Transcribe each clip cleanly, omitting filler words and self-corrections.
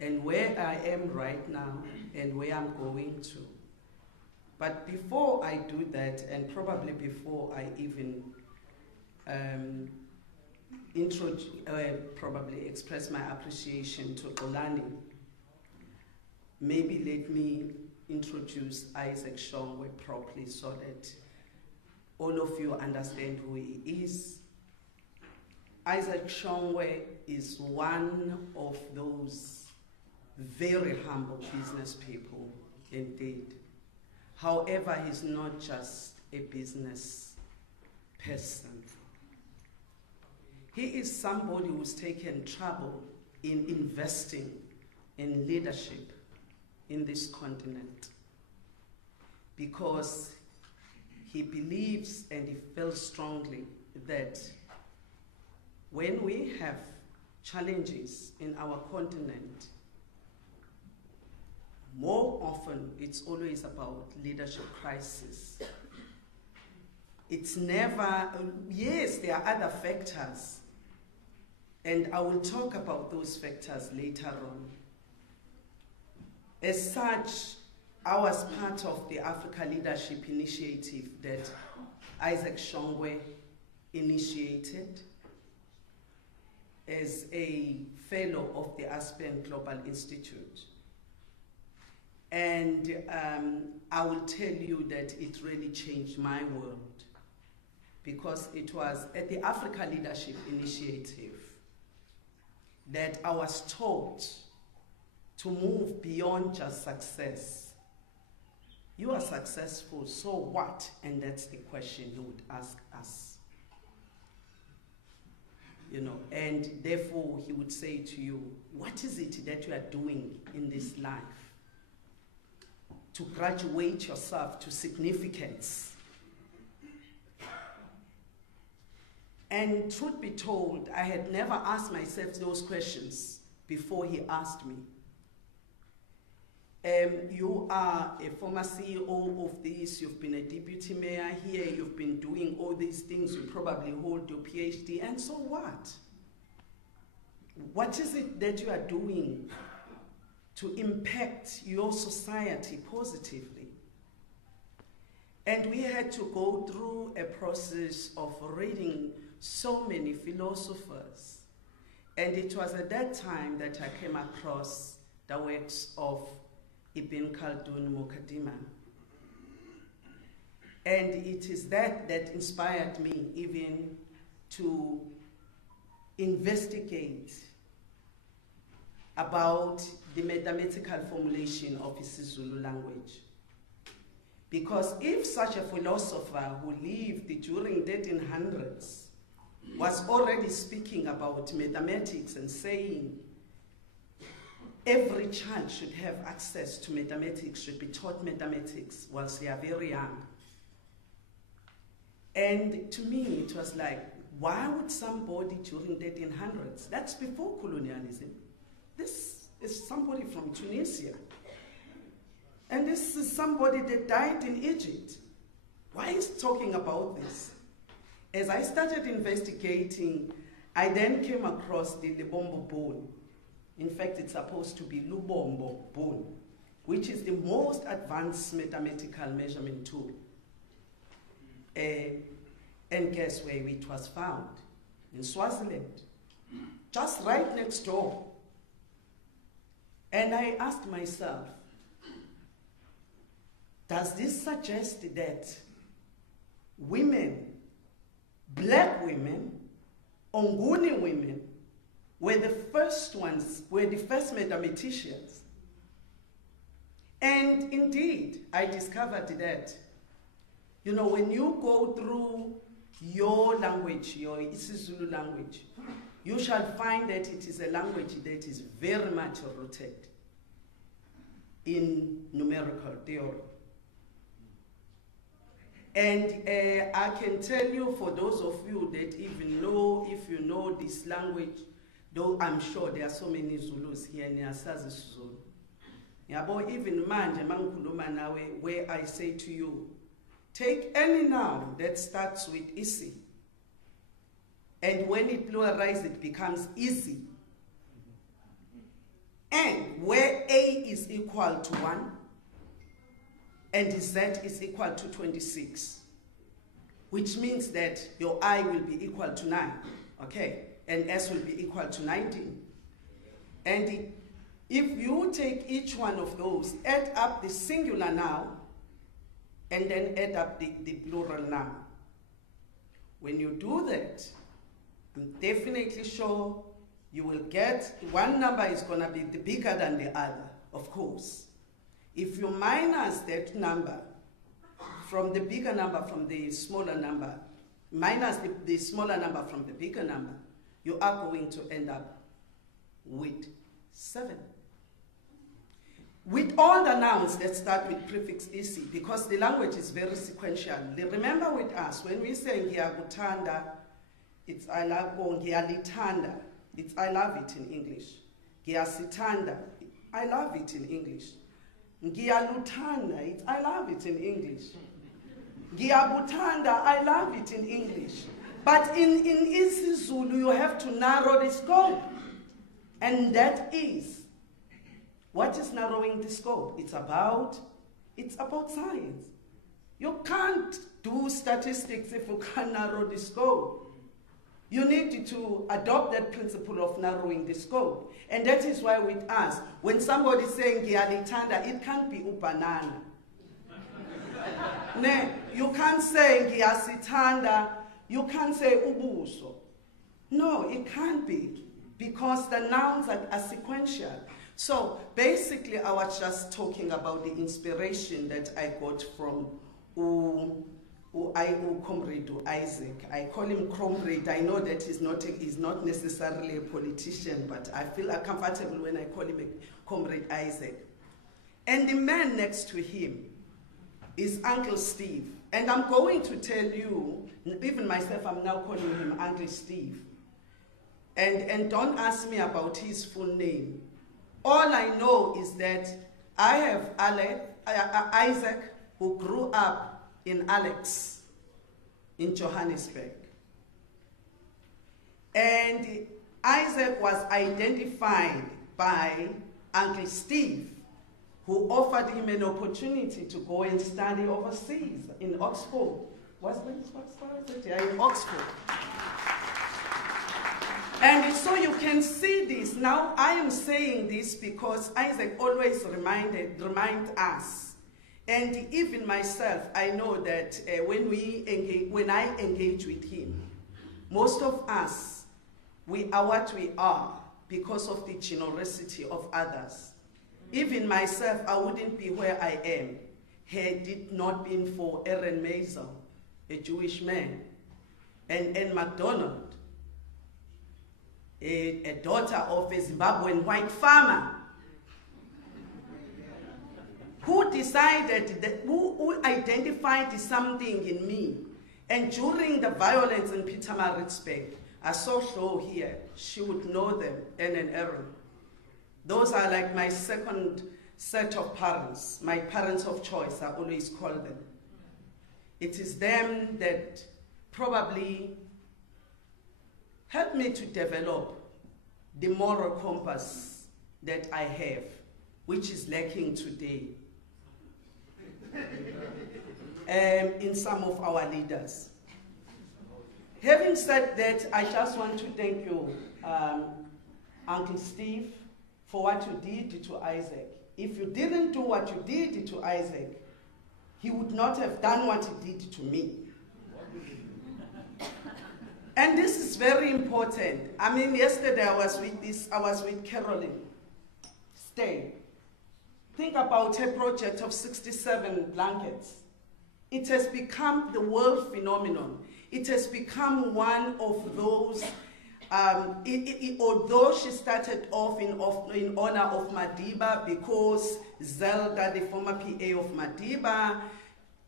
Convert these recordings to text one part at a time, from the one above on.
and where I am right now and where I'm going to. But before I do that, and probably before I even probably express my appreciation to Olani, maybe let me introduce Isaac Shongwe properly so that all of you understand who he is. Isaac Shongwe is one of those very humble business people indeed. However, he's not just a business person. He is somebody who's taken trouble in investing in leadership in this continent because he believes and he feels strongly that when we have challenges in our continent, more often it's always about leadership crisis. It's never, yes, there are other factors, and I will talk about those factors later on. As such, I was part of the Africa Leadership Initiative that Isaac Shongwe initiated as a fellow of the Aspen Global Institute. And I will tell you that it really changed my world because it was at the Africa Leadership Initiative that I was taught to move beyond just success. You are successful, so what? And that's the question he would ask us. You know, and therefore he would say to you, what is it that you are doing in this life to graduate yourself to significance? And truth be told, I had never asked myself those questions before he asked me. You are a former CEO of this, you've been a deputy mayor here, you've been doing all these things, you probably hold your PhD, and so what? What is it that you are doing to impact your society positively? And we had to go through a process of reading so many philosophers. And it was at that time that I came across the works of Ibn Khaldun Muqaddimah. And it is that inspired me even to investigate about the mathematical formulation of isiZulu language. Because if such a philosopher who lived during 1300s was already speaking about mathematics and saying every child should have access to mathematics, should be taught mathematics whilst they are very young. And to me, it was like, why would somebody during 1300s, that's before colonialism, this is somebody from Tunisia, and this is somebody that died in Egypt. Why is he talking about this? As I started investigating, I then came across the Lebombo bone. In fact, it's supposed to be Lubombo bone, which is the most advanced mathematical measurement tool. And guess where it was found? In Swaziland, just right next door. And I asked myself, does this suggest that women, black women, Onguni women, were the first ones, were the first mathematicians? And indeed, I discovered that, you know, when you go through your language, your isiZulu language, you shall find that it is a language that is very much rooted in numerical theory. And I can tell you, for those of you that even know, if you know this language, though I'm sure there are so many Zulus here in Nyasazi Zulu. Even manje mangikhuluma nawe, where I say to you, take any noun that starts with isi, and when it pluralizes, it becomes easy. And where A is equal to 1 and Z is equal to 26, which means that your I will be equal to 9, okay, and S will be equal to 19. And if you take each one of those, add up the singular now, and then add up the plural now. When you do that, I'm definitely sure you will get, one number is going to be bigger than the other, of course. If you minus that number from the bigger number from the smaller number, minus the smaller number from the bigger number, you are going to end up with 7. With all the nouns that start with prefix isi, because the language is very sequential. Remember with us, when we say ngiyakuthanda, it's I love, or ngiyalithanda, it's I love it in English. Ngiyasithanda, I love it in English. Ngiyaluthanda, it's I love it in English. Ngiyabuthanda, I love it in English. But in isiZulu, you have to narrow the scope. And that is, what is narrowing the scope? It's about science. You can't do statistics if you can't narrow the scope. You need to adopt that principle of narrowing the scope. And that is why with us, when somebody is saying ngiyalithanda, it can't be ubanana. You can't say ngiyasithanda, you can't say ubuso. No, it can't be, because the nouns are sequential. So basically, I was just talking about the inspiration that I got from Comrade Isaac. I call him Comrade. I know that he's not necessarily a politician, but I feel comfortable when I call him a Comrade Isaac. And the man next to him is Uncle Steve. And I'm going to tell you, even myself, I'm now calling him Uncle Steve. And don't ask me about his full name. All I know is that I have Isaac, who grew up in Alex, in Johannesburg. And Isaac was identified by Uncle Steve, who offered him an opportunity to go and study overseas in Oxford. In Oxford. And so you can see this. Now I am saying this because Isaac always remind us, and even myself, I know that when I engage with him, most of us, we are what we are because of the generosity of others. Even myself, I wouldn't be where I am had it not been for Aaron Maisel, a Jewish man, and MacDonald, a daughter of a Zimbabwean white farmer, who decided that, who identified something in me. And during the violence in Pietermaritzburg, I saw Flo here, she would know them, Anne and Aaron. Those are like my second set of parents, my parents of choice, I always call them. It is them that probably helped me to develop the moral compass that I have, which is lacking today in some of our leaders. Having said that, I just want to thank you, Uncle Steve, for what you did to Isaac. If you didn't do what you did to Isaac, he would not have done what he did to me. And this is very important. I mean, yesterday I was with Carolyn Stay. Think about her project of 67 blankets. It has become the world phenomenon. It has become one of those, although she started off in honor of Madiba, because Zelda, the former PA of Madiba,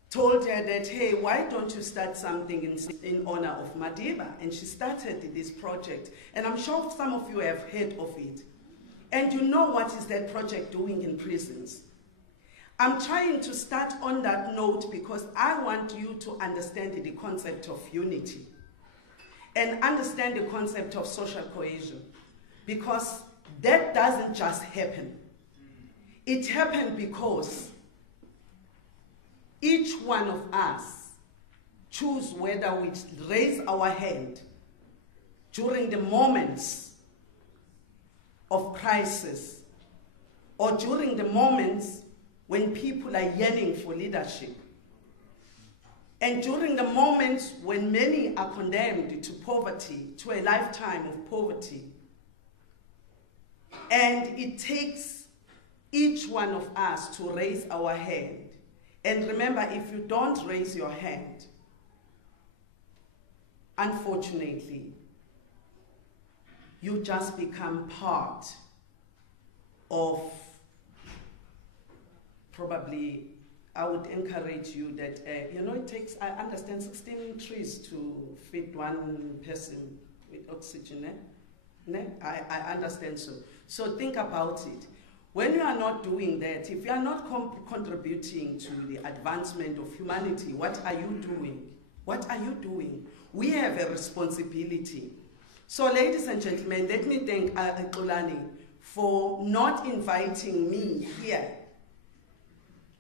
told her that, hey, why don't you start something in honor of Madiba? And she started this project. And I'm sure some of you have heard of it. And you know what is that project doing in prisons? I'm trying to start on that note because I want you to understand the concept of unity and understand the concept of social cohesion, because that doesn't just happen. It happened because each one of us choose whether we raise our hand during the moments of crisis or during the moments when people are yearning for leadership, and during the moments when many are condemned to poverty, to a lifetime of poverty. And it takes each one of us to raise our hand. And remember, if you don't raise your hand, unfortunately, you just become part of, probably, I would encourage you that, it takes, I understand, 16 trees to feed one person with oxygen. I understand so. So think about it. When you are not doing that, if you are not contributing to the advancement of humanity, what are you doing? What are you doing? We have a responsibility. So ladies and gentlemen, let me thank Xolani for not inviting me here,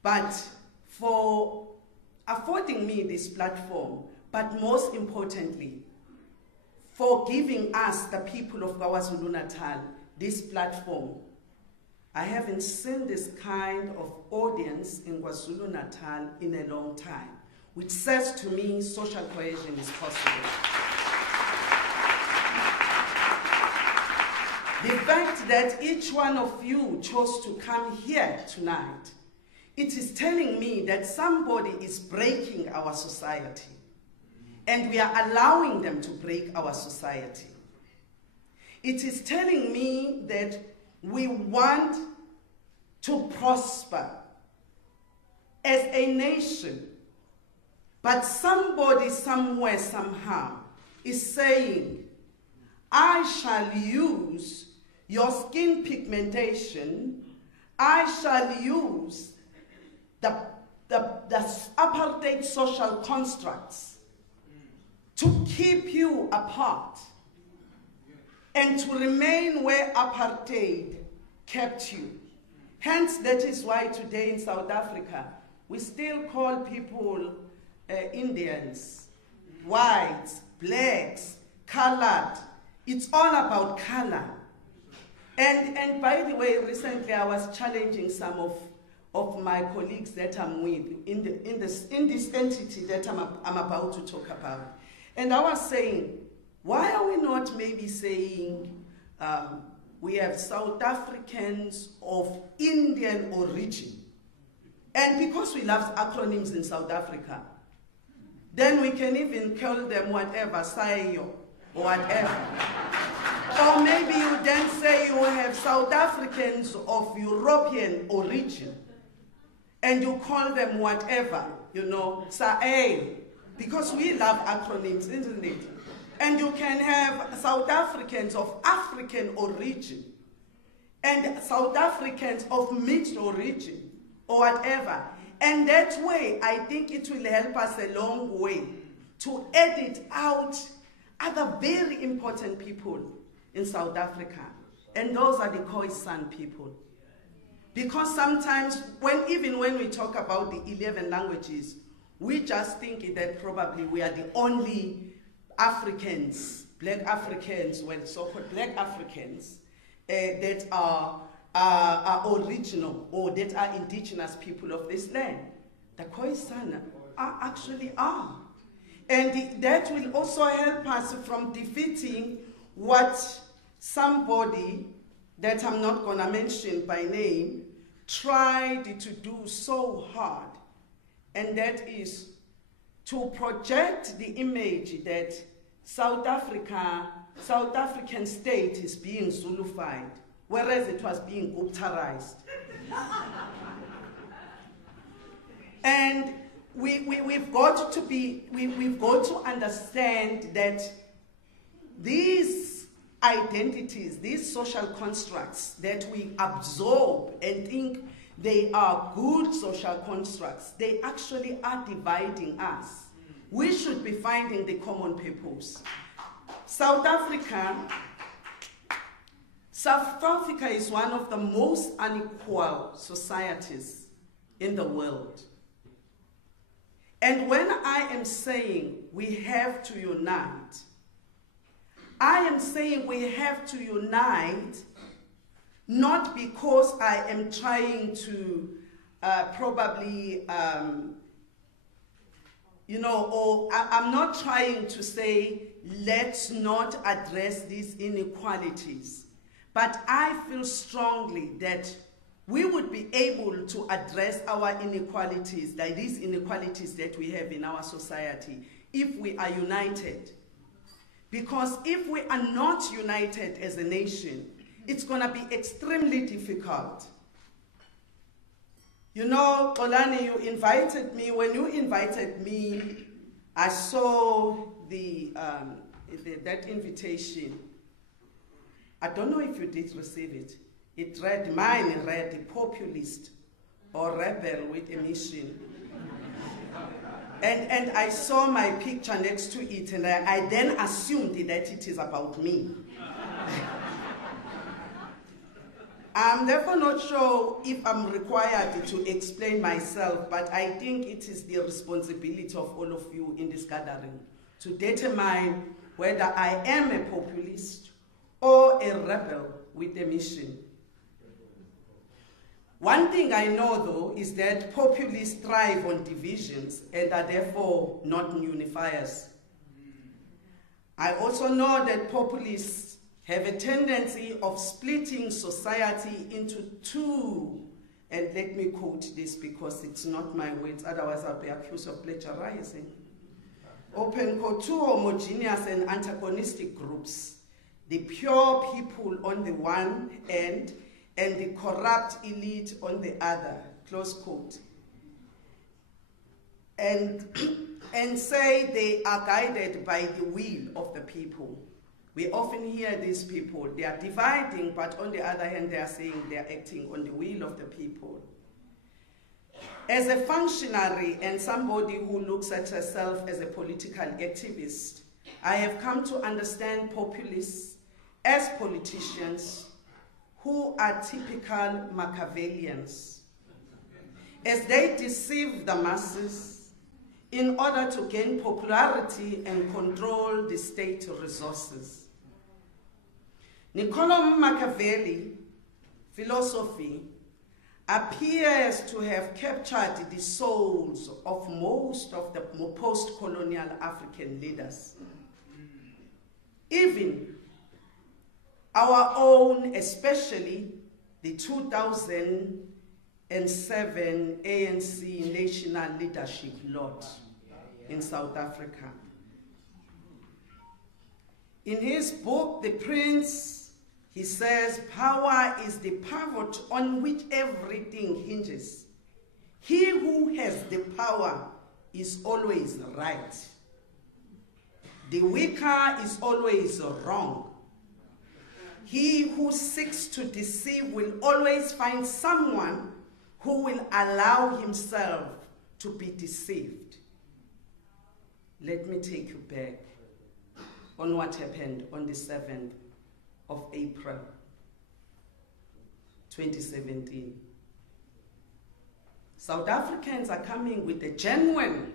but for affording me this platform, but most importantly, for giving us, the people of KwaZulu-Natal, this platform. I haven't seen this kind of audience in KwaZulu-Natal in a long time, which says to me social cohesion is possible. The fact that each one of you chose to come here tonight, it is telling me that somebody is breaking our society, and we are allowing them to break our society. It is telling me that we want to prosper as a nation, but somebody somewhere somehow is saying, I shall use your skin pigmentation, I shall use the apartheid social constructs to keep you apart and to remain where apartheid kept you. Hence, that is why today in South Africa, we still call people Indians, whites, blacks, colored. It's all about color. And by the way, recently I was challenging some of my colleagues that I'm with in this entity that I'm about to talk about. And I was saying, why are we not maybe saying we have South Africans of Indian origin? And because we love acronyms in South Africa, then we can even call them whatever, Sayo, or whatever. Or maybe you then say you have South Africans of European origin, and you call them whatever, Sae, because we love acronyms, isn't it? And you can have South Africans of African origin, and South Africans of mixed origin, or whatever. And that way, I think it will help us a long way to edit out other very important people in South Africa. And those are the Khoisan people. Because sometimes, even when we talk about the 11 languages, we just think that probably we are the only Africans, black Africans, well, so-called black Africans, that are original or that are indigenous people of this land. The Khoisan actually are. And that will also help us from defeating what somebody that I'm not going to mention by name tried to do so hard. And that is to project the image that South African state is being Zulufied, whereas it was being Guptarized. And we've got to understand that these identities, these social constructs that we absorb and think they are good social constructs, they actually are dividing us. We should be finding the common peoples. South Africa South Africa is one of the most unequal societies in the world. And when I am saying we have to unite, I am saying we have to unite not because I am trying to or I'm not trying to say let's not address these inequalities, but I feel strongly that we would be able to address our inequalities, like these inequalities that we have in our society, if we are united. Because if we are not united as a nation, it's going to be extremely difficult. You know, Olani, you invited me. When you invited me, I saw that invitation. I don't know if you did receive it. Mine read the populist or rebel with a mission. And I saw my picture next to it, and I then assumed that it is about me. I'm therefore not sure if I'm required to explain myself, but I think it is the responsibility of all of you in this gathering to determine whether I am a populist or a rebel with a mission. One thing I know, though, is that populists thrive on divisions and are therefore not unifiers. I also know that populists have a tendency of splitting society into two, and let me quote this because it's not my words, otherwise I'll be accused of plagiarizing. Open quote, two homogeneous and antagonistic groups, the pure people on the one end and the corrupt elite on the other, close quote. And say they are guided by the will of the people. We often hear these people, they are dividing, but on the other hand, they are saying they are acting on the will of the people. As a functionary and somebody who looks at herself as a political activist, I have come to understand populists as politicians who are typical Machiavellians, as they deceive the masses in order to gain popularity and control the state resources. Niccolo Machiavelli philosophy appears to have captured the souls of most of the post-colonial African leaders. Even our own, especially the 2007 ANC National Leadership Lot in South Africa. In his book, The Prince, he says, power is the pivot on which everything hinges. He who has the power is always right. The weaker is always wrong. He who seeks to deceive will always find someone who will allow himself to be deceived. Let me take you back on what happened on the 7th of April, 2017. South Africans are coming with a genuine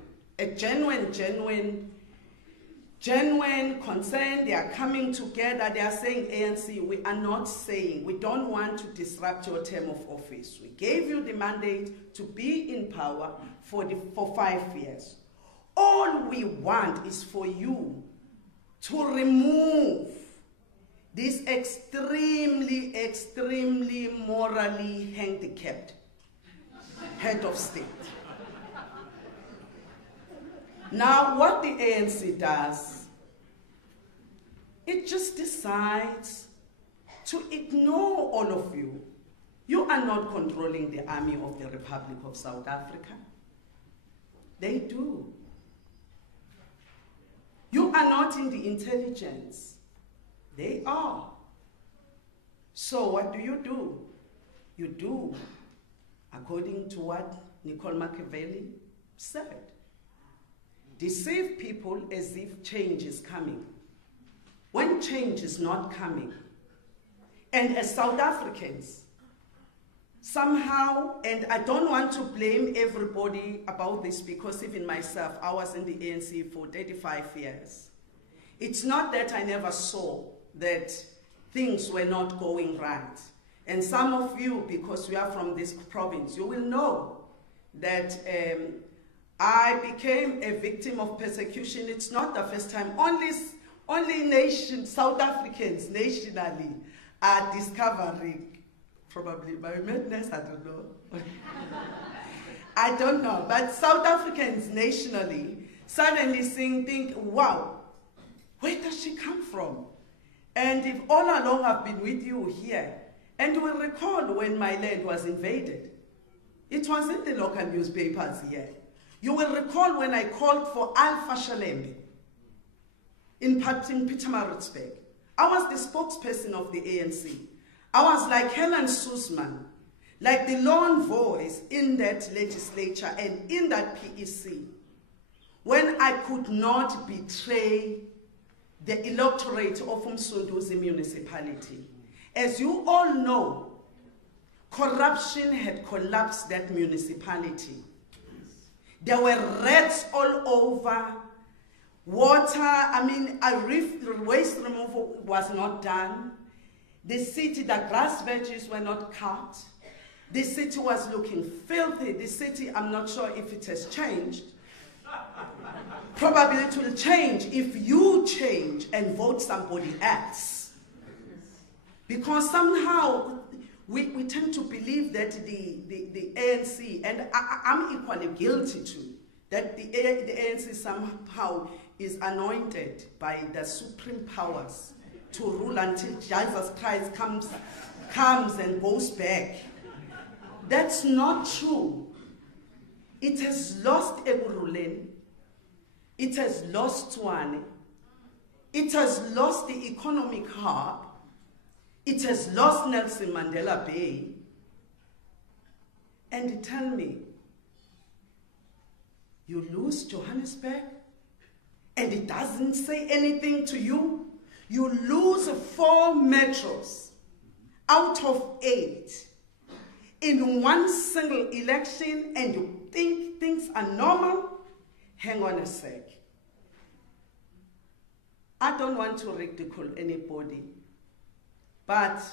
concern. They are coming together. They are saying, ANC, we are not saying, we don't want to disrupt your term of office. We gave you the mandate to be in power for 5 years. All we want is for you to remove this extremely morally handicapped head of state. Now, what the ANC does, it just decides to ignore all of you. You are not controlling the army of the Republic of South Africa. They do. You are not in the intelligence. They are. So what do? You do according to what Niccolo Machiavelli said. Deceive people as if change is coming. When change is not coming, And as South Africans, somehow, and I don't want to blame everybody about this because even myself, I was in the ANC for 35 years. It's not that I never saw that things were not going right. And some of you, because we are from this province, you will know that I became a victim of persecution. It's not the first time. Only South Africans nationally are discovering, probably my madness, I don't know. I don't know, but South Africans nationally suddenly think, wow, where does she come from? And if all along I've been with you here, and you will recall when my land was invaded, it was in the local newspapers here. You will recall when I called for Alpha Shalembe in Pietermaritzburg. I was the spokesperson of the ANC. I was like Helen Suzman, like the lone voice in that legislature and in that PEC, when I could not betray the electorate of Umsunduzi municipality. As you all know, corruption had collapsed that municipality. There were rats all over, water, waste removal was not done. The city, the grass veggies were not cut. The city was looking filthy. The city, I'm not sure if it has changed. Probably it will change if you change and vote somebody else. Because somehow we tend to believe that the ANC, and I'm equally guilty too, that the ANC somehow is anointed by the supreme powers to rule until Jesus Christ comes and goes back. That's not true. It has lost Ekurhuleni. It has lost Tshwane. It has lost the economic hub. It has lost Nelson Mandela Bay. And tell me, you lose Johannesburg and it doesn't say anything to you? You lose 4 metros out of 8 in one single election and you think things are normal? Hang on a sec. I don't want to ridicule anybody, but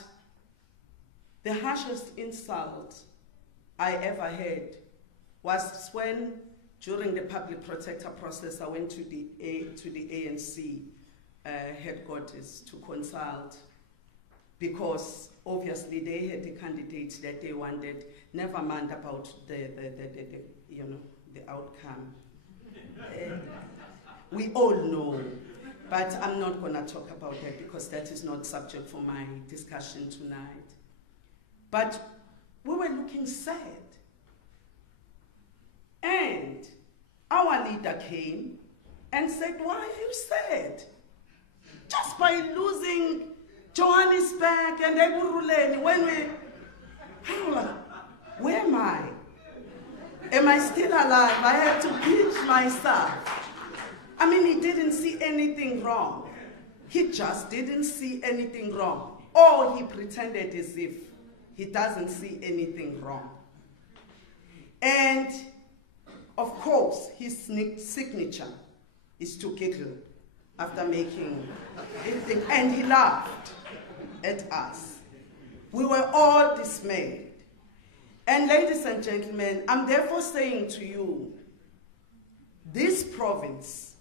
the harshest insult I ever heard was when, during the public protector process, I went to the ANC headquarters to consult, because obviously they had the candidates that they wanted, never mind about the outcome. We all know, but I'm not going to talk about that because that is not subject for my discussion tonight. But we were looking sad. And our leader came and said, why are you sad? Just by losing Johannesburg and Ekurhuleni, where am I? Am I still alive? I had to pinch myself. I mean, he didn't see anything wrong. He just didn't see anything wrong. Or he pretended as if he doesn't see anything wrong. And of course, his signature is to giggle after making anything. And he laughed at us. We were all dismayed. And ladies and gentlemen, I'm therefore saying to you, this province,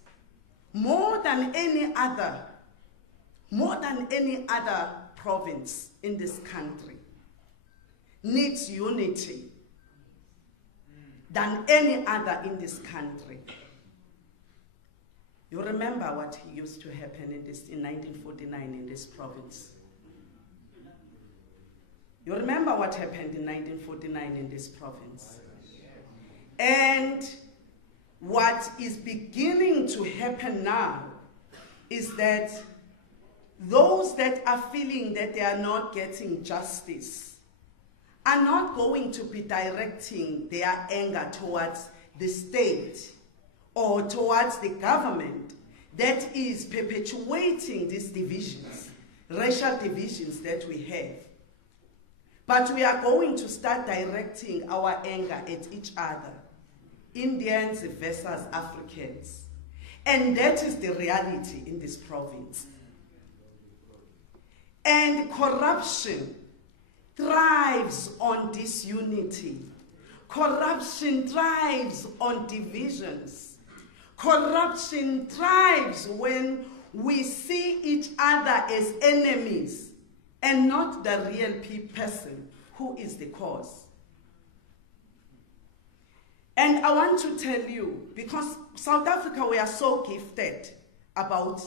more than any other province in this country, needs unity than any other in this country. You remember what used to happen in 1949 in this province. You remember what happened in 1949 in this province. And what is beginning to happen now is that those that are feeling that they are not getting justice are not going to be directing their anger towards the state or towards the government that is perpetuating these divisions. racial divisions that we have. But we are going to start directing our anger at each other, Indians versus Africans. And that is the reality in this province. And corruption thrives on disunity. Corruption thrives on divisions. Corruption thrives when we see each other as enemies and not the real person who is the cause. And I want to tell you, because South Africa, we are so gifted about,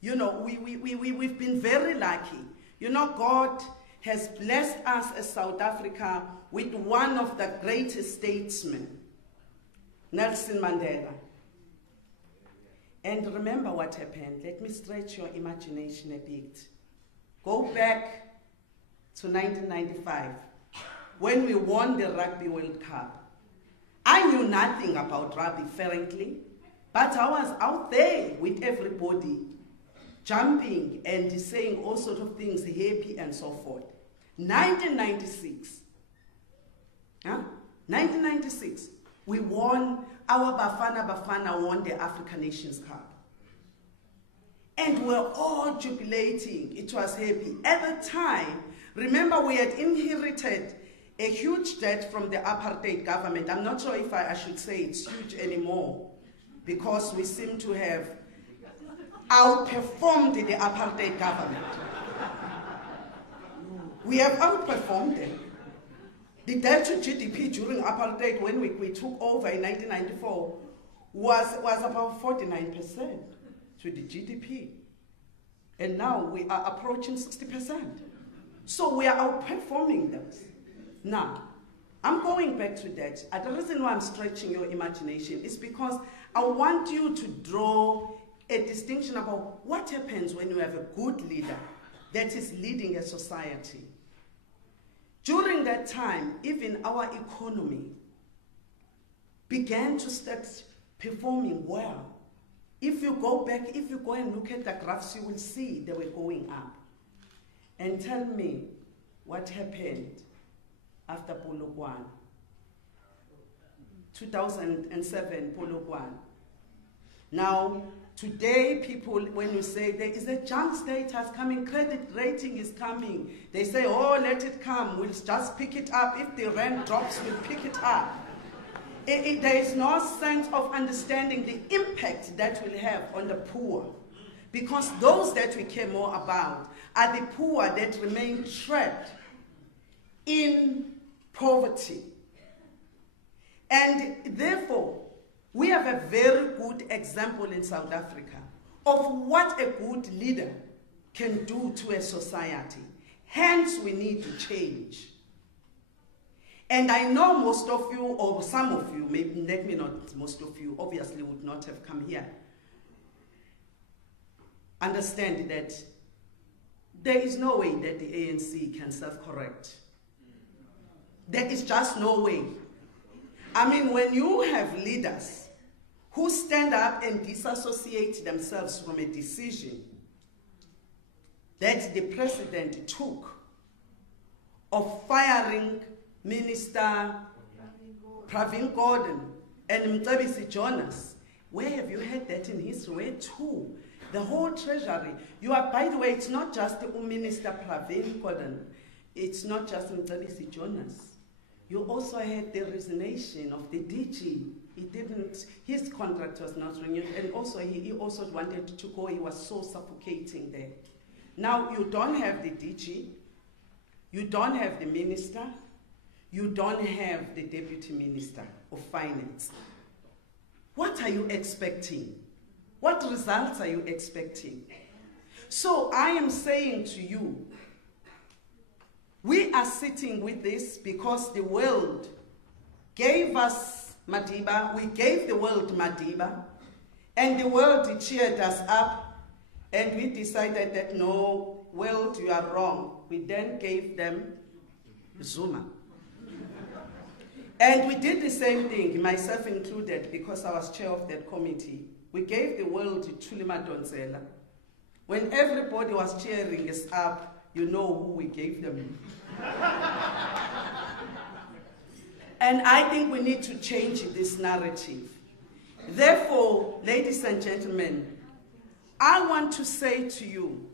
you know, we've been very lucky. You know, God has blessed us as South Africa with one of the greatest statesmen, Nelson Mandela. And remember what happened. Let me stretch your imagination a bit. Go back to 1995, when we won the Rugby World Cup. I knew nothing about rugby, frankly, but I was out there with everybody, jumping and saying all sorts of things, happy and so forth. 1996, 1996, we won, our Bafana won the African Nations Cup. And we're all jubilating, it was happy. At the time, remember we had inherited a huge debt from the apartheid government. I'm not sure if I should say it's huge anymore, because we seem to have outperformed the apartheid government. We have outperformed them. The debt to GDP during apartheid, when we took over in 1994, was about 49% to the GDP. And now we are approaching 60%. So we are outperforming them. Now, I'm going back to that. The reason why I'm stretching your imagination is because I want you to draw a distinction about what happens when you have a good leader that is leading a society. During that time, even our economy began to start performing well. If you go back, if you go and look at the graphs, you will see they were going up. And tell me what happened after Polokwane. 2007, Polokwane. Now, today, people, when you say there is a junk status coming, credit rating is coming, they say, oh, let it come, we'll just pick it up. If the rent drops, we'll pick it up. There is no sense of understanding the impact that will have on the poor. Because those that we care more about are the poor that remain trapped in poverty. And therefore, we have a very good example in South Africa of what a good leader can do to a society. Hence, we need to change. And I know most of you, or some of you, maybe let me not, most of you obviously would not have come here, understand that there is no way that the ANC can self-correct. There is just no way. I mean, when you have leaders who stand up and disassociate themselves from a decision that the president took of firing Minister Pravin Gordhan and Mcebisi Jonas, where have you heard that in history? Where to? The whole treasury. You are, by the way, it's not just the Minister Pravin Gordhan, it's not just Mcebisi Jonas. You also had the resignation of the DG. He didn't, his contract was not renewed, and also he also wanted to go. He was so suffocating there. Now you don't have the DG, you don't have the minister, you don't have the deputy minister of finance. What are you expecting? What results are you expecting? So I am saying to you, we are sitting with this because the world gave us Madiba, we gave the world Madiba, and the world cheered us up, and we decided that no, world, you are wrong. We then gave them Zuma. And we did the same thing, myself included, because I was chair of that committee. We gave the world Thuli Madonsela. When everybody was cheering us up, you know who we gave them. And I think we need to change this narrative. Therefore, ladies and gentlemen, I want to say to you,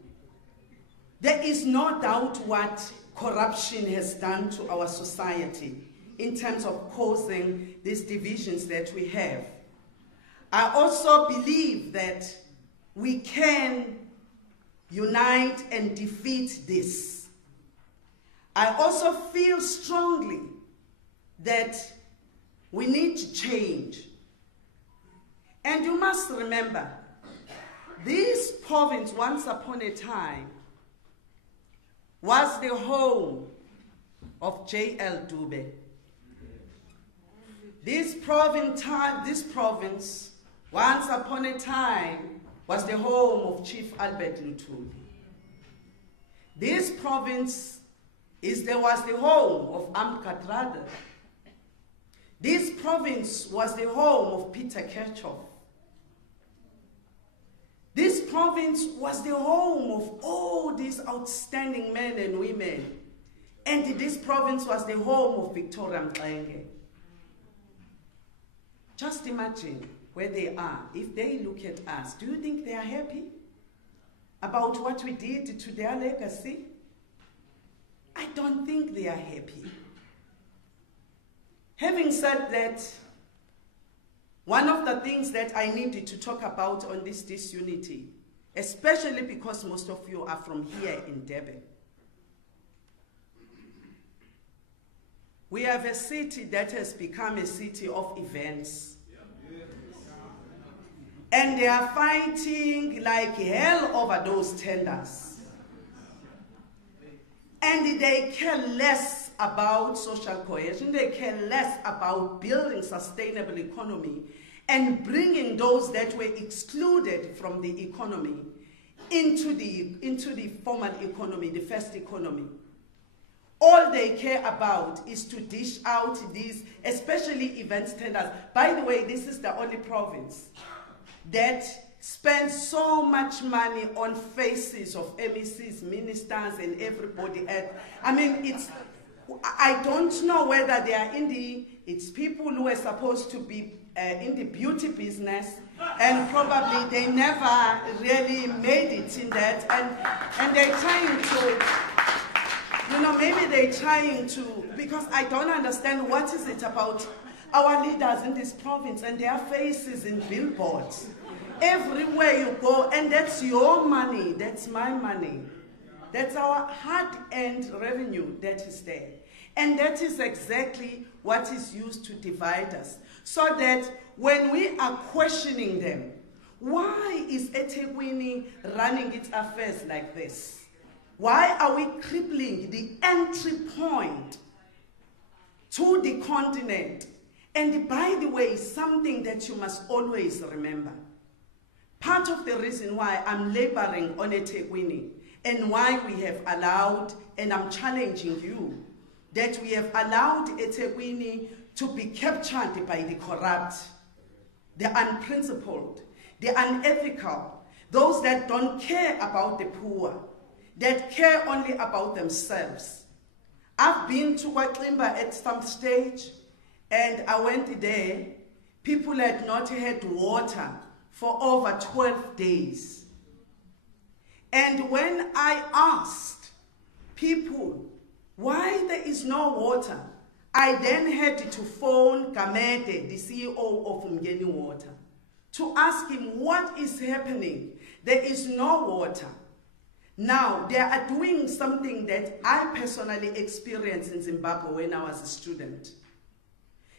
there is no doubt what corruption has done to our society in terms of causing these divisions that we have. I also believe that we can unite and defeat this. I also feel strongly that we need to change. And you must remember, this province once upon a time was the home of J.L. Dube. This province, once upon a time, was the home of Chief Albert Luthuli. This province was the home of Amkatrade. This province was the home of Peter Kirchhoff. This province was the home of all these outstanding men and women. And this province was the home of Victoria Mxenge. Just imagine where they are. If they look at us, do you think they are happy about what we did to their legacy? I don't think they are happy. Having said that, one of the things that I needed to talk about on this disunity, especially because most of you are from here in Durban, we have a city that has become a city of events. And they are fighting like hell over those tenders. And they care less about social cohesion, they care less about building sustainable economy and bringing those that were excluded from the economy into the formal economy, the first economy. All they care about is to dish out these, especially events tenders. By the way, this is the only province that spends so much money on faces of MECs, ministers, and everybody else. I mean, I don't know whether they are it's people who are supposed to be in the beauty business, and probably they never really made it in that, and they're trying to, maybe they're trying to, because I don't understand what is it about our leaders in this province and their faces in billboards. Everywhere you go, and that's your money, that's my money. That's our hard-earned revenue that is there. And that is exactly what is used to divide us. So that when we are questioning them, why is eThekwini running its affairs like this? Why are we crippling the entry point to the continent? And by the way, something that you must always remember. Part of the reason why I'm laboring on eThekwini and why we have allowed, and I'm challenging you, that we have allowed eThekwini to be captured by the corrupt, the unprincipled, the unethical, those that don't care about the poor, that care only about themselves. I've been to KwaXimba at some stage, and I went there. People had not had water for over 12 days. And when I asked people why there is no water, I then had to phone Kamete, the CEO of Umgeni Water, to ask him what is happening. There is no water. Now, they are doing something that I personally experienced in Zimbabwe when I was a student.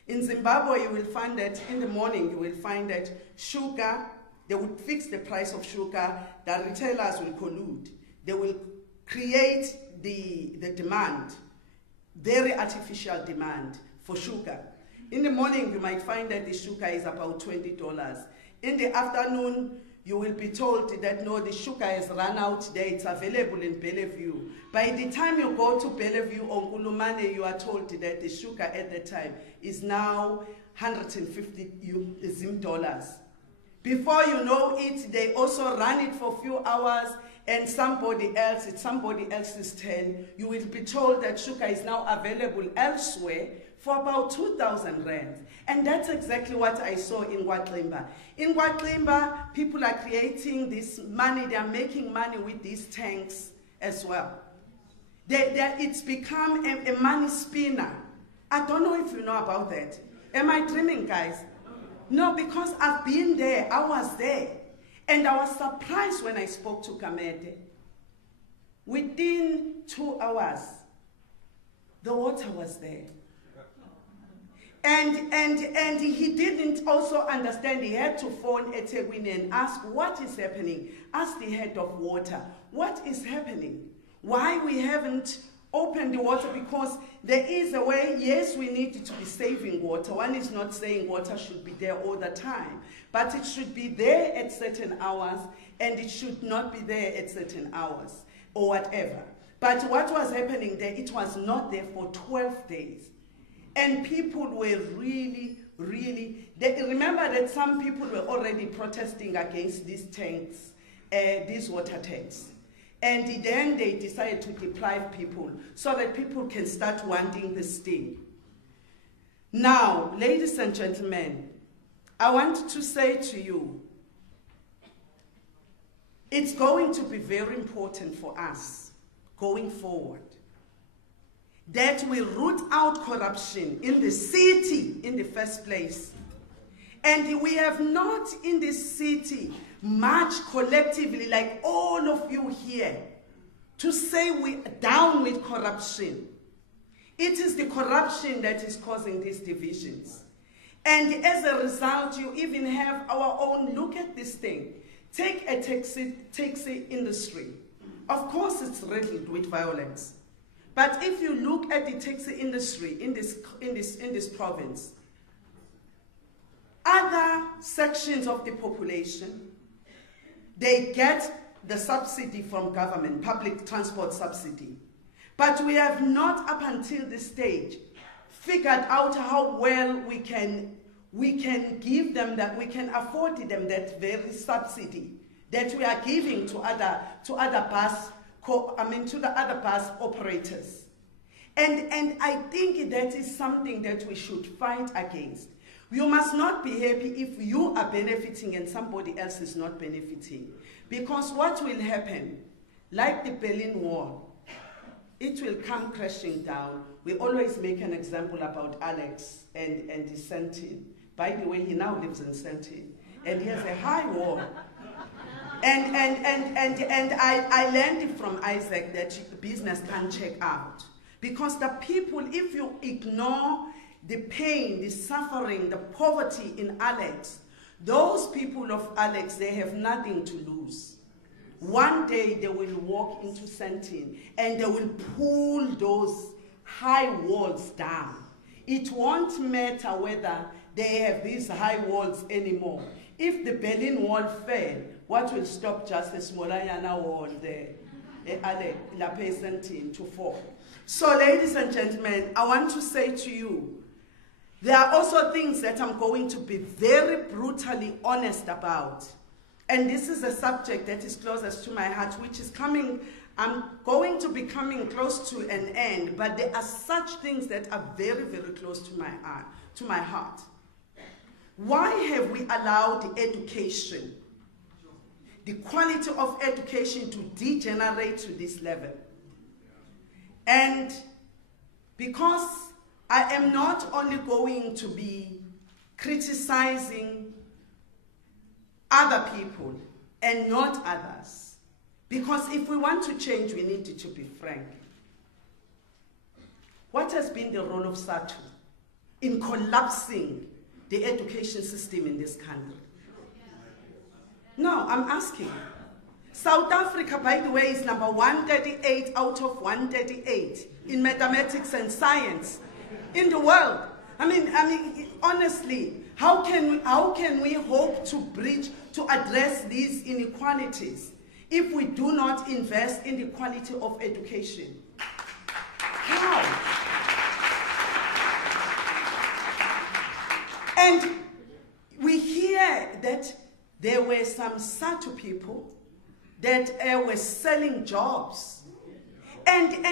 In Zimbabwe, you will find that in the morning, you will find that sugar, they would fix the price of sugar, the retailers will collude. They will create the demand, very artificial demand for sugar. In the morning, you might find that the sugar is about $20. In the afternoon, you will be told that no, the sugar has run out there, it's available in Bellevue. By the time you go to Bellevue or Nkulumane, you are told that the sugar at the time is now $150 Zim dollars. Before you know it, they also run it for a few hours and somebody else, it's somebody else's turn, you will be told that sugar is now available elsewhere for about 2,000 rands. And that's exactly what I saw in KwaZulu-Natal. In KwaZulu-Natal, people are creating this money, they are making money with these tanks as well. It's become a money spinner. I don't know if you know about that. Am I dreaming, guys? No, because I've been there, I was there. And I was surprised when I spoke to Kamete. Within 2 hours, the water was there. And he didn't also understand. He had to phone eThekwini and ask, what is happening? Ask the head of water, what is happening? Why we haven't opened the water? Because there is a way, yes, we need to be saving water. One is not saying water should be there all the time, but it should be there at certain hours, and it should not be there at certain hours, or whatever. But what was happening there, it was not there for 12 days. And people were really, remember that some people were already protesting against these tanks, these water tanks. And then they decided to deprive people so that people can start wanting this thing. Now, ladies and gentlemen, I want to say to you, it's going to be very important for us going forward that we root out corruption in the city in the first place. And we have not in this city marched collectively, like all of you here, to say we're down with corruption. It is the corruption that is causing these divisions. And as a result, you even have our own, look at this thing. Take a taxi industry. Of course, it's riddled with violence. But if you look at the taxi industry in this province, other sections of the population, they get the subsidy from government, public transport subsidy. But we have not, up until this stage, figured out how well we can give them that, we can afford them that very subsidy that we are giving to other bus operators. And I think that is something that we should fight against. You must not be happy if you are benefiting and somebody else is not benefiting. Because what will happen, like the Berlin Wall, it will come crashing down. We always make an example about Alex and the Sentin. By the way, he now lives in Sentin. And he has a high wall. And I learned from Isaac that business can check out. Because the people, if you ignore the pain, the suffering, the poverty in Alex, those people of Alex, they have nothing to lose. One day they will walk into Sentin and they will pull those high walls down. It won't matter whether they have these high walls anymore. If the Berlin Wall fell, what will stop just the Smolayana wall there, to fall? So, ladies and gentlemen, I want to say to you, there are also things that I'm going to be very brutally honest about. And this is a subject that is closest to my heart, which is coming, I'm going to be coming close to an end, but there are such things that are very, very close to my heart. Why have we allowed education, the quality of education, to degenerate to this level? And because I am not only going to be criticizing other people and not others, because if we want to change, we need to be frank. What has been the role of SATU in collapsing the education system in this country? No, I'm asking. South Africa, by the way, is number 138 out of 138 in mathematics and science in the world. I mean, honestly, how can we hope to address these inequalities if we do not invest in the quality of education? How? And we hear that there were some SATU people that were selling jobs. And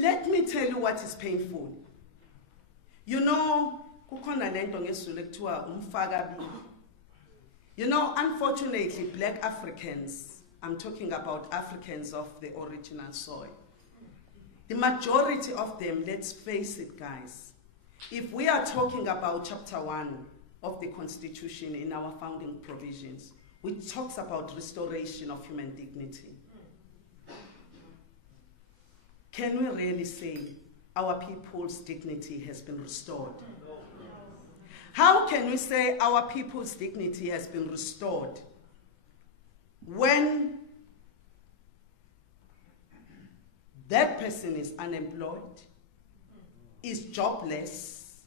let me tell you what is painful. You know, unfortunately, black Africans, I'm talking about Africans of the original soil, the majority of them, let's face it, guys, if we are talking about chapter 1 of the Constitution in our founding provisions, which talks about restoration of human dignity, can we really say our people's dignity has been restored? How can we say our people's dignity has been restored when that person is unemployed, is jobless,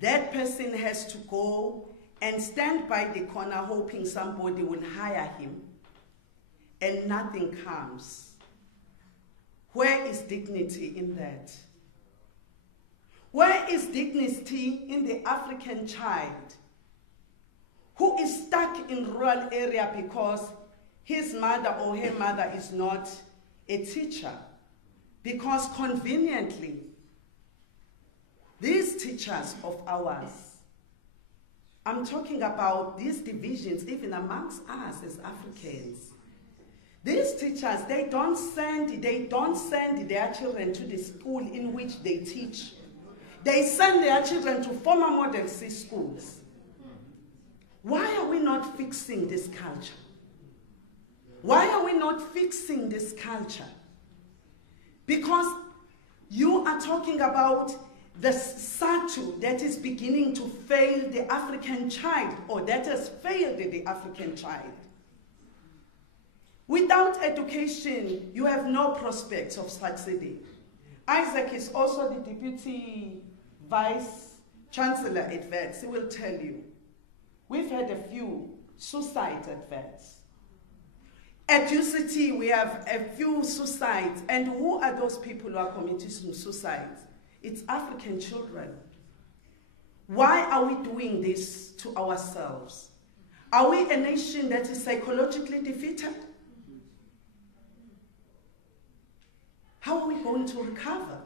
that person has to go and stand by the corner hoping somebody will hire him, and nothing comes? Where is dignity in that? Where is dignity in the African child who is stuck in rural area because his mother or her mother is not a teacher? Because conveniently, these teachers of ours, I'm talking about these divisions even amongst us as Africans. These teachers, they don't send their children to the school in which they teach. They send their children to former Model C schools. Why are we not fixing this culture? Why are we not fixing this culture? Because you are talking about the SATU that is beginning to fail the African child, or that has failed the African child. Without education, you have no prospects of succeeding. Isaac is also the Deputy Vice Chancellor at VETS. He will tell you. We've had a few suicides at VETS. At UCT, we have a few suicides. And who are those people who are committing suicides? It's African children. Why are we doing this to ourselves? Are we a nation that is psychologically defeated? How are we going to recover?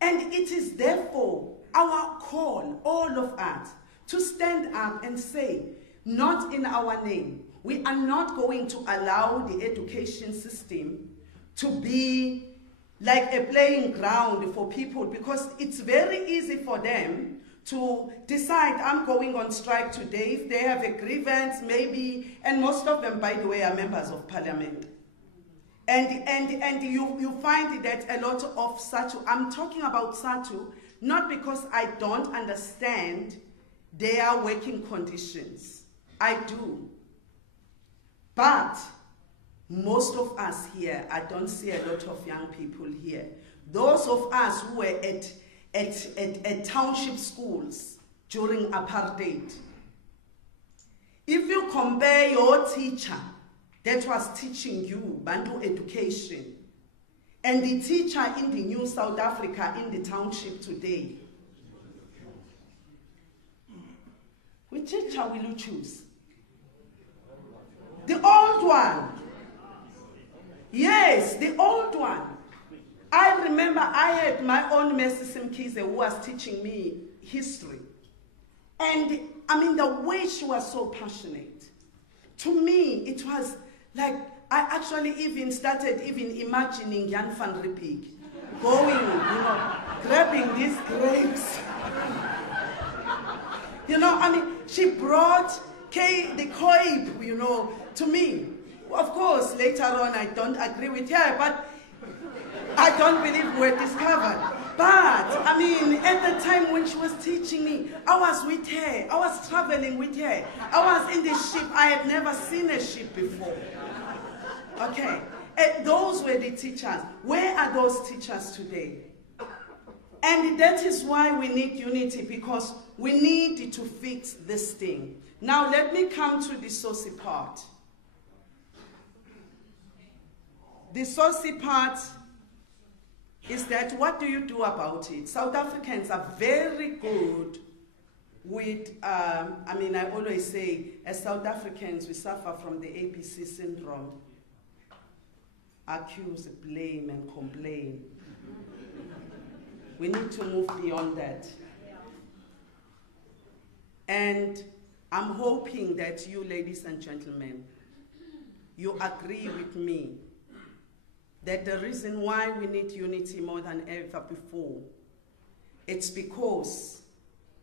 And it is therefore our call, all of us, to stand up and say, not in our name. We are not going to allow the education system to be like a playing ground for people, because it's very easy for them to decide, I'm going on strike today. If they have a grievance, maybe, and most of them, by the way, are members of parliament. And you find that a lot of SATU, I'm talking about SATU, not because I don't understand their working conditions. I do. But most of us here, I don't see a lot of young people here. Those of us who were at township schools during apartheid, if you compare your teacher that was teaching you Bantu education and the teacher in the New South Africa in the township today, which teacher will you choose? The old one. Yes, the old one. I remember I had my own Mrs. Mkize who was teaching me history. And I mean, the way she was so passionate. To me, it was like, I actually even started imagining Jan van Riebeeck going, grabbing these grapes. I mean, she brought the coib, to me. Of course, later on, I don't agree with her, but I don't believe we're discovered. But, I mean, at the time when she was teaching me, I was with her. I was traveling with her. I was in the ship. I had never seen a ship before. Okay. And those were the teachers. Where are those teachers today? And that is why we need unity, because we need to fix this thing. Now, let me come to the saucy part. The saucy part is that, what do you do about it? South Africans are very good with, I always say, as South Africans, we suffer from the ABC syndrome. Accuse, blame, and complain. We need to move beyond that. And I'm hoping that you, ladies and gentlemen, you agree with me that the reason why we need unity more than ever before, it's because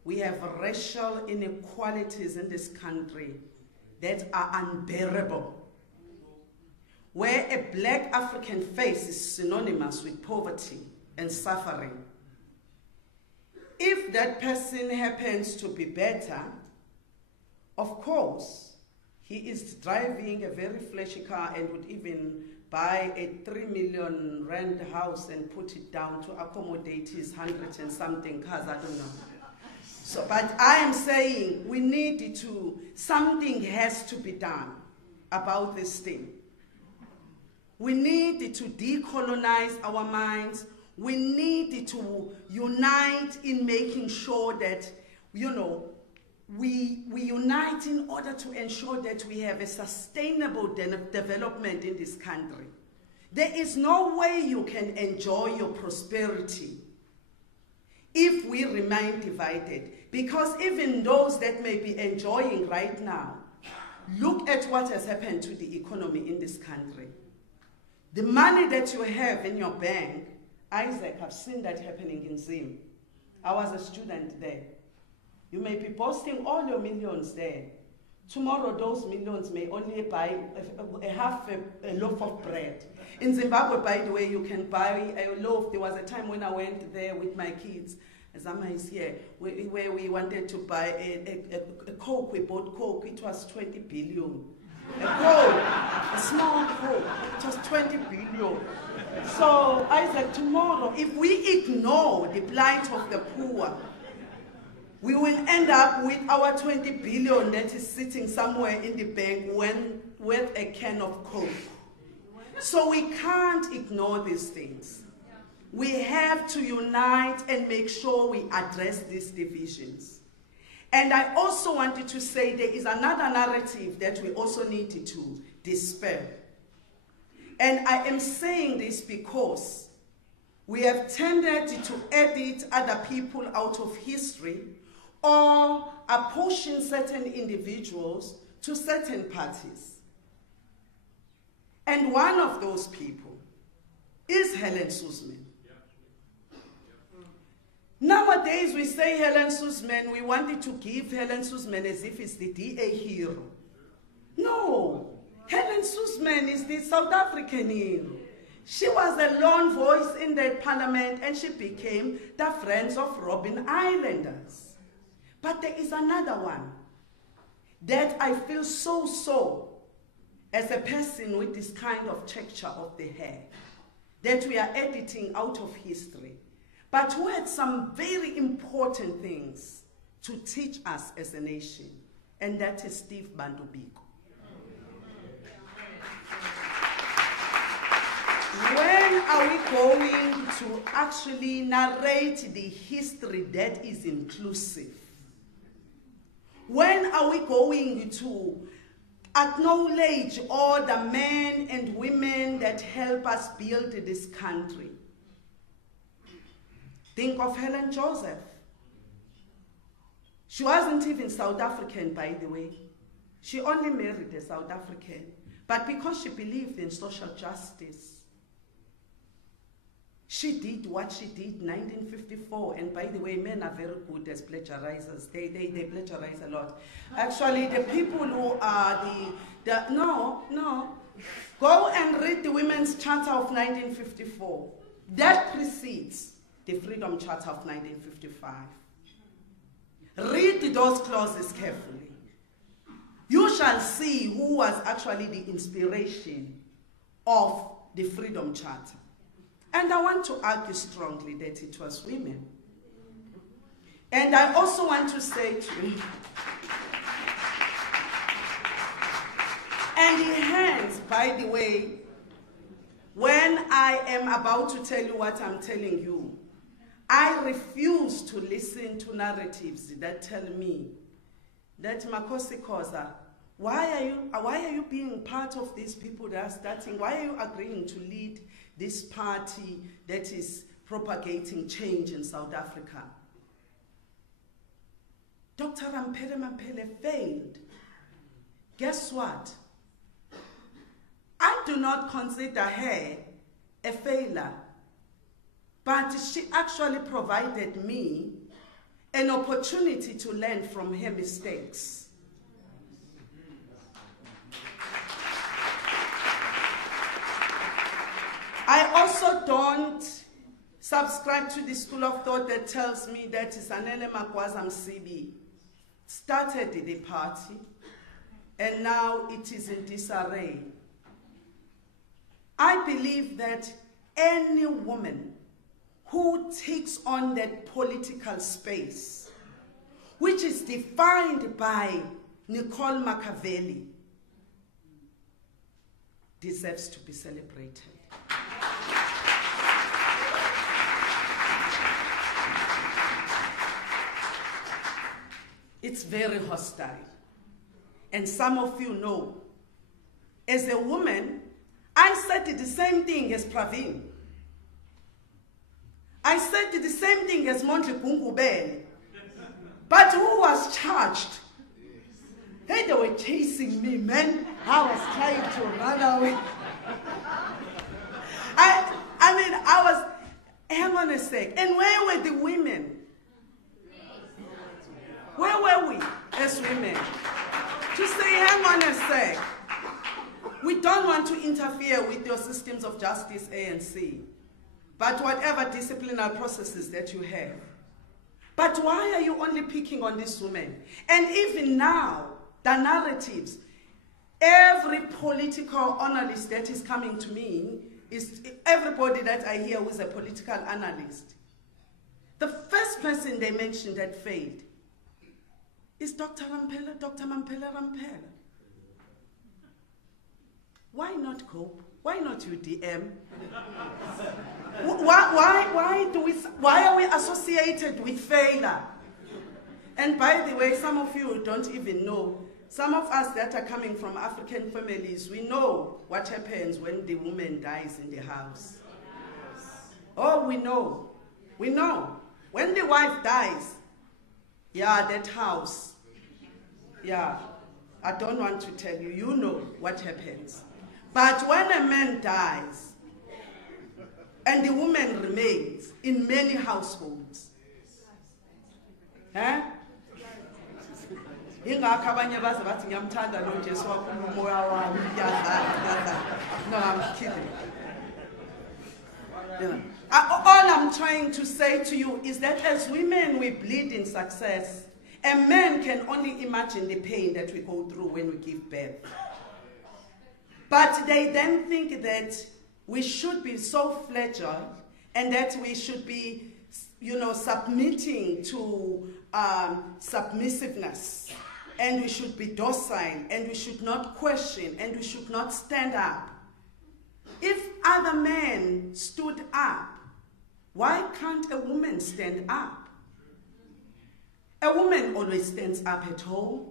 we have racial inequalities in this country that are unbearable, where a black African face is synonymous with poverty and suffering. If that person happens to be better, of course, he is driving a very flashy car and would even buy a 3 million rand house and put it down to accommodate his 100 and something cars, I don't know. So, but I am saying we need to, something has to be done about this thing. We need to decolonize our minds. We need to unite in making sure that, we unite in order to ensure that we have a sustainable development in this country. There is no way you can enjoy your prosperity if we remain divided. Because even those that may be enjoying right now, look at what has happened to the economy in this country. The money that you have in your bank, Isaac, I've seen that happening in Zim. I was a student there. You may be posting all your millions there. Tomorrow, those millions may only buy a loaf of bread. In Zimbabwe, by the way, you can buy a loaf. There was a time when I went there with my kids, Zama is here, where we wanted to buy a Coke. We bought Coke. It was 20 billion. A Coke, a small Coke. It was 20 billion. So Isaac, tomorrow, if we ignore the plight of the poor, we will end up with our 20 billion that is sitting somewhere in the bank with a can of Coke. So we can't ignore these things. We have to unite and make sure we address these divisions. And I also wanted to say there is another narrative that we also need to dispel. And I am saying this because we have tended to edit other people out of history or apportion certain individuals to certain parties. And one of those people is Helen Suzman. Nowadays we say Helen Suzman, we wanted to give Helen Suzman as if it's the DA hero. No, Helen Suzman is the South African hero. She was a lone voice in that parliament and she became the Friends of Robben Islanders. But there is another one that I feel so as a person with this kind of texture of the hair that we are editing out of history, but who had some very important things to teach us as a nation, and that is Steve Bantu Biko. When are we going to actually narrate the history that is inclusive? When are we going to acknowledge all the men and women that help us build this country? Think of Helen Joseph. She wasn't even South African, by the way. She only married a South African. But because she believed in social justice, she did what she did in 1954. And by the way, men are very good as plagiarizers. They plagiarize a lot. Actually, the people who are no. Go and read the Women's Charter of 1954. That precedes the Freedom Charter of 1955. Read those clauses carefully. You shall see who was actually the inspiration of the Freedom Charter. And I want to argue strongly that it was women. And I also want to say to you, and hence, by the way, when I am about to tell you what I'm telling you, I refuse to listen to narratives that tell me that Makhosi Khoza, why are you being part of these people that are starting? Why are you agreeing to lead this party that is propagating change in South Africa? Dr. Ramphele failed. Guess what? I do not consider her a failure, but she actually provided me an opportunity to learn from her mistakes. I also don't subscribe to the school of thought that tells me that Sanele Magwaza Msibi started the party and now it is in disarray. I believe that any woman who takes on that political space, which is defined by Nicole Machiavelli, deserves to be celebrated. It's very hostile. And some of you know, as a woman, I said the same thing as Praveen. I said the same thing as Monty Kungubele. But who was charged? Hey, they were chasing me, man. I was trying to run away. I mean, I was, hang on a sec. And where were the women? Where were we as women? To say, hang on a sec. We don't want to interfere with your systems of justice, ANC, but whatever disciplinary processes that you have. But why are you only picking on these women? And even now, the narratives, every political analyst that is coming to me, is everybody that I hear who is a political analyst. The first person they mentioned that failed is Dr. Mamphele Ramphele. Why not cope? Why not UDM? Why are we associated with failure? And by the way, some of you don't even know. Some of us that are coming from African families, we know what happens when the woman dies in the house. Oh, we know. We know. When the wife dies, yeah, that house, yeah, I don't want to tell you, you know what happens. But when a man dies, and the woman remains in many households, eh? No, I'm kidding. Yeah. All I'm trying to say to you is that as women, we bleed in success. A man can only imagine the pain that we go through when we give birth. But they then think that we should be so fragile and that we should be, you know, submitting to submissiveness. And we should be docile, and we should not question, and we should not stand up. If other men stood up, why can't a woman stand up? A woman always stands up at home.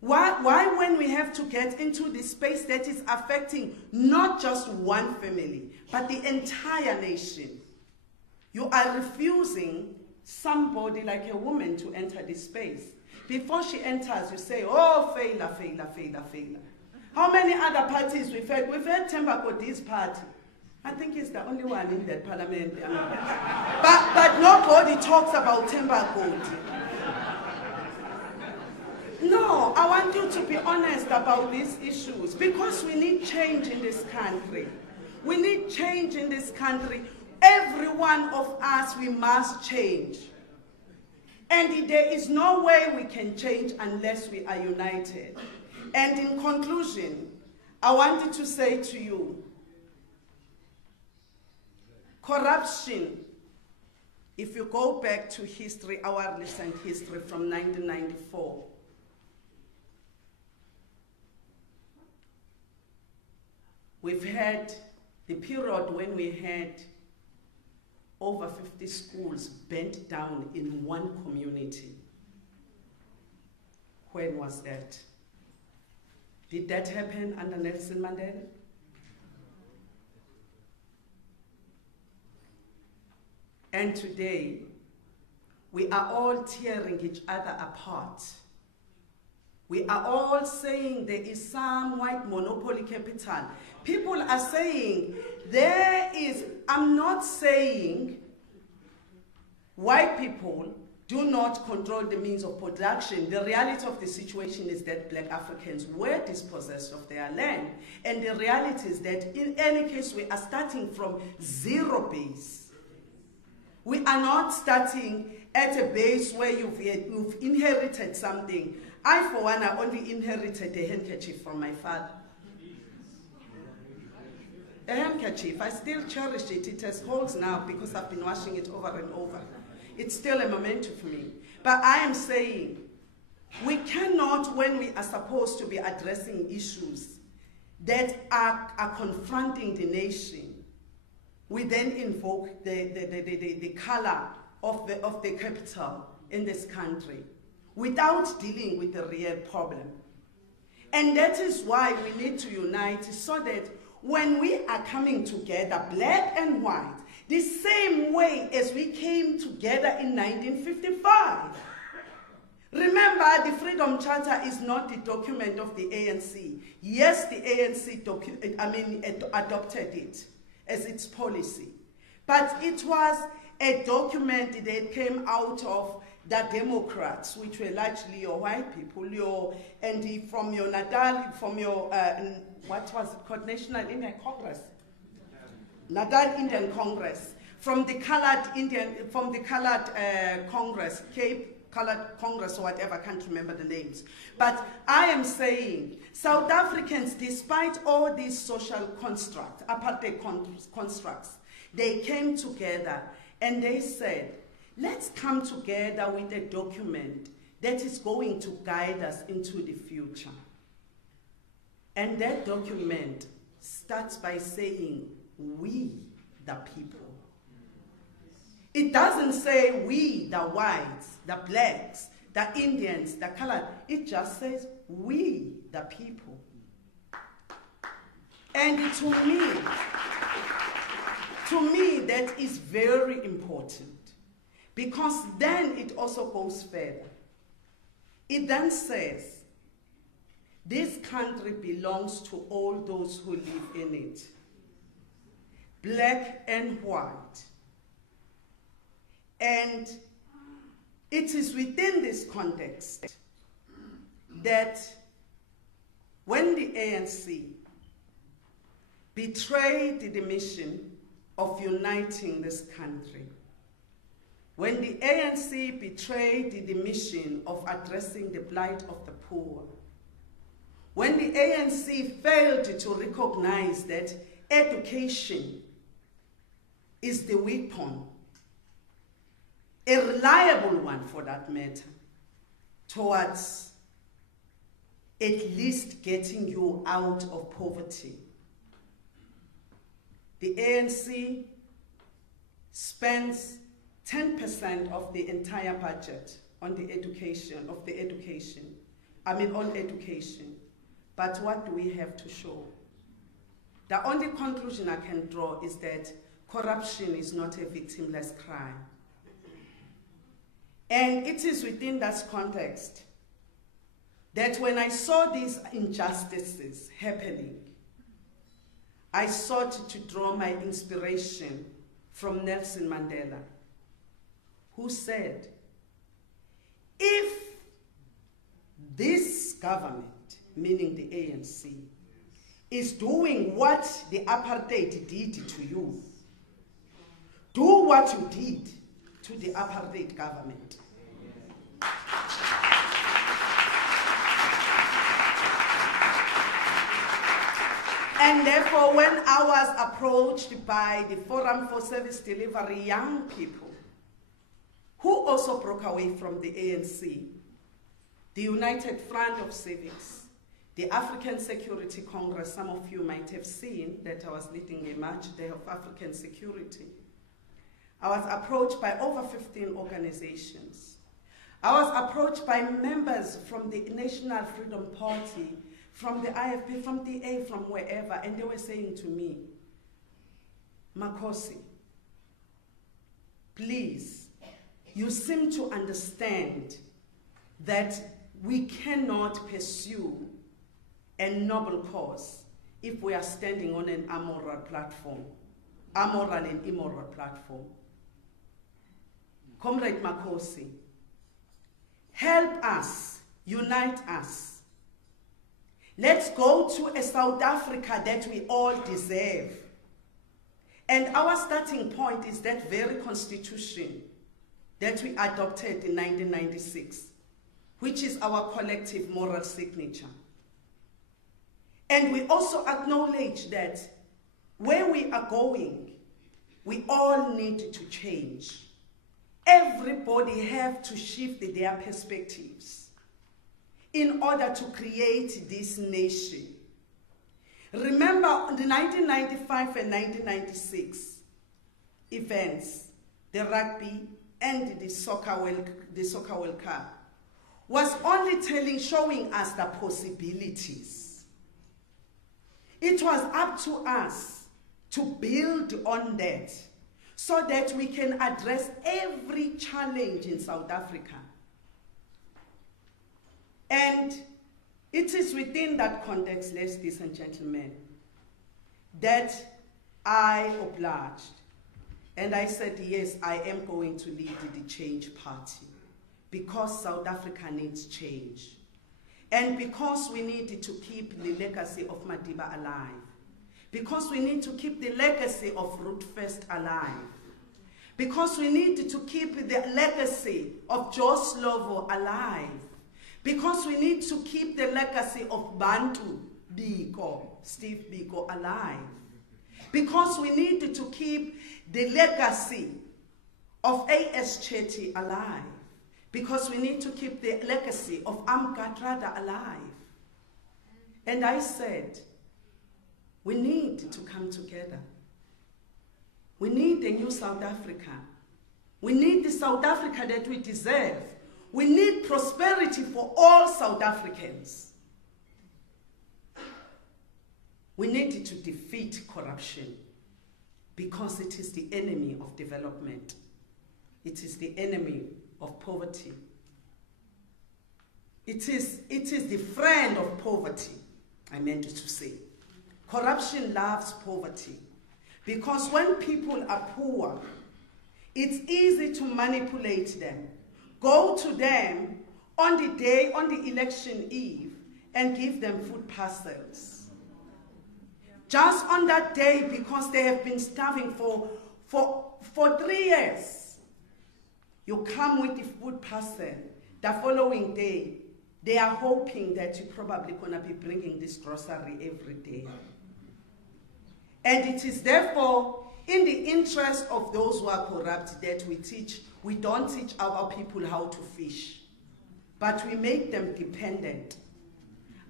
Why when we have to get into this space that is affecting not just one family, but the entire nation, you are refusing somebody like a woman to enter this space? Before she enters, you say, oh, failure, failure, failure, failure. How many other parties we've had? We've had Themba Cody's party. I think he's the only one in that parliament. But nobody talks about Themba Cody. No, I want you to be honest about these issues because we need change in this country. We need change in this country. Every one of us, we must change. And there is no way we can change unless we are united. And in conclusion, I wanted to say to you, corruption, if you go back to history, our recent history from 1994, we've had the period when we had over 50 schools burnt down in one community. When was that? Did that happen under Nelson Mandela? And today, we are all tearing each other apart. We are all saying there is some white monopoly capital. People are saying there is, I'm not saying white people do not control the means of production. The reality of the situation is that black Africans were dispossessed of their land. And the reality is that in any case, we are starting from zero base. We are not starting at a base where you've inherited something. I, for one, I only inherited a handkerchief from my father. A handkerchief, I still cherish it. It has holes now because I've been washing it over and over. It's still a memento for me. But I am saying, we cannot, when we are supposed to be addressing issues that are confronting the nation, we then invoke the color of the capital in this country without dealing with the real problem. And that is why we need to unite, so that when we are coming together, black and white, the same way as we came together in 1955. Remember, the Freedom Charter is not the document of the ANC. Yes, the ANC adopted it as its policy, but it was a document that came out of the Democrats, which were largely your white people, from your Natal, from your, what was it called, National Indian Congress? Natal Indian Congress, from the colored Congress, Cape Colored Congress or whatever, I can't remember the names. But I am saying, South Africans, despite all these social constructs, apartheid constructs, they came together and they said, let's come together with a document that is going to guide us into the future. And that document starts by saying, we, the people. It doesn't say we, the whites, the blacks, the Indians, the colored. It just says we, the people. And to me, that is very important, because then it also goes further. It then says, this country belongs to all those who live in it, black and white. And it is within this context that when the ANC betrayed the mission of uniting this country, when the ANC betrayed the mission of addressing the plight of the poor, when the ANC failed to recognize that education is the weapon, a reliable one for that matter, towards at least getting you out of poverty. The ANC spends 10% of the entire budget on the education, on education. But what do we have to show? The only conclusion I can draw is that corruption is not a victimless crime. And it is within that context that when I saw these injustices happening, I sought to draw my inspiration from Nelson Mandela, who said, if this government, meaning the ANC, is doing what the apartheid did to you, do what you did to the apartheid government. And therefore, when I was approached by the Forum for Service Delivery young people, who also broke away from the ANC, the United Front of Civics, the African Security Congress, some of you might have seen that I was leading a march there of African security, I was approached by over 15 organizations. I was approached by members from the National Freedom Party, from the IFP, from DA, from wherever, and they were saying to me, Makhosi, please, you seem to understand that we cannot pursue a noble cause if we are standing on an amoral platform, amoral and immoral platform. Comrade Makhosi, help us, unite us. Let's go to a South Africa that we all deserve. And our starting point is that very constitution that we adopted in 1996, which is our collective moral signature. And we also acknowledge that where we are going, we all need to change. Everybody have to shift their perspectives in order to create this nation. Remember the 1995 and 1996 events, the rugby and the soccer World Cup, was only showing us the possibilities. It was up to us to build on that so that we can address every challenge in South Africa. And it is within that context, ladies and gentlemen, that I obliged. And I said, yes, I am going to lead the Change Party because South Africa needs change. And because we need to keep the legacy of Madiba alive. Because we need to keep the legacy of Root First alive. Because we need to keep the legacy of Joe Slovo alive. Because we need to keep the legacy of Bantu Biko, Steve Biko, alive. Because we need to keep the legacy of A.S. Chetty alive. Because we need to keep the legacy of Amgatrada alive. And I said, we need to come together. We need a new South Africa. We need the South Africa that we deserve. We need prosperity for all South Africans. We need to defeat corruption because it is the enemy of development. It is the enemy of poverty. It is the friend of poverty, I meant to say. Corruption loves poverty because when people are poor, it's easy to manipulate them. Go to them on the election eve, and give them food parcels. Just on that day, because they have been starving for 3 years. You come with the food parcel. The following day, they are hoping that you're probably going to be bringing this grocery every day. And it is therefore in the interest of those who are corrupt that we don't teach our people how to fish, but we make them dependent.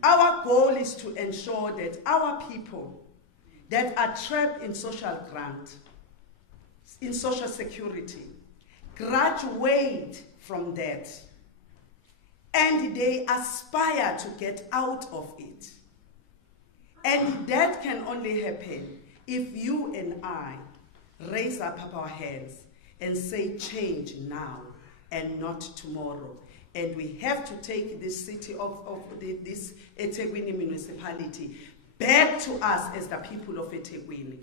Our goal is to ensure that our people that are trapped in social grant, in social security, graduate from that, and they aspire to get out of it. And that can only happen if you and I raise up our hands and say change now and not tomorrow. And we have to take this city this eThekwini municipality back to us as the people of eThekwini.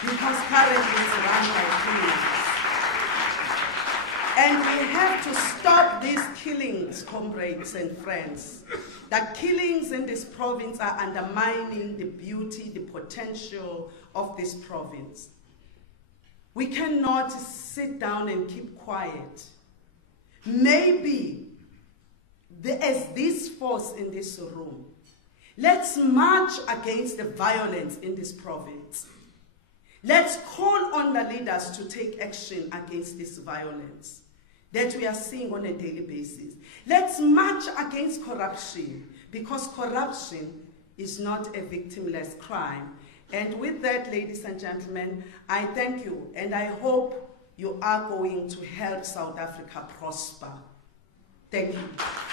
Because currently it's run by criminals. And we have to stop these killings, comrades and friends. The killings in this province are undermining the beauty, the potential of this province. We cannot sit down and keep quiet. Maybe as this force in this room, let's march against the violence in this province. Let's call on the leaders to take action against this violence that we are seeing on a daily basis. Let's march against corruption, because corruption is not a victimless crime. And with that, ladies and gentlemen, I thank you, and I hope you are going to help South Africa prosper. Thank you.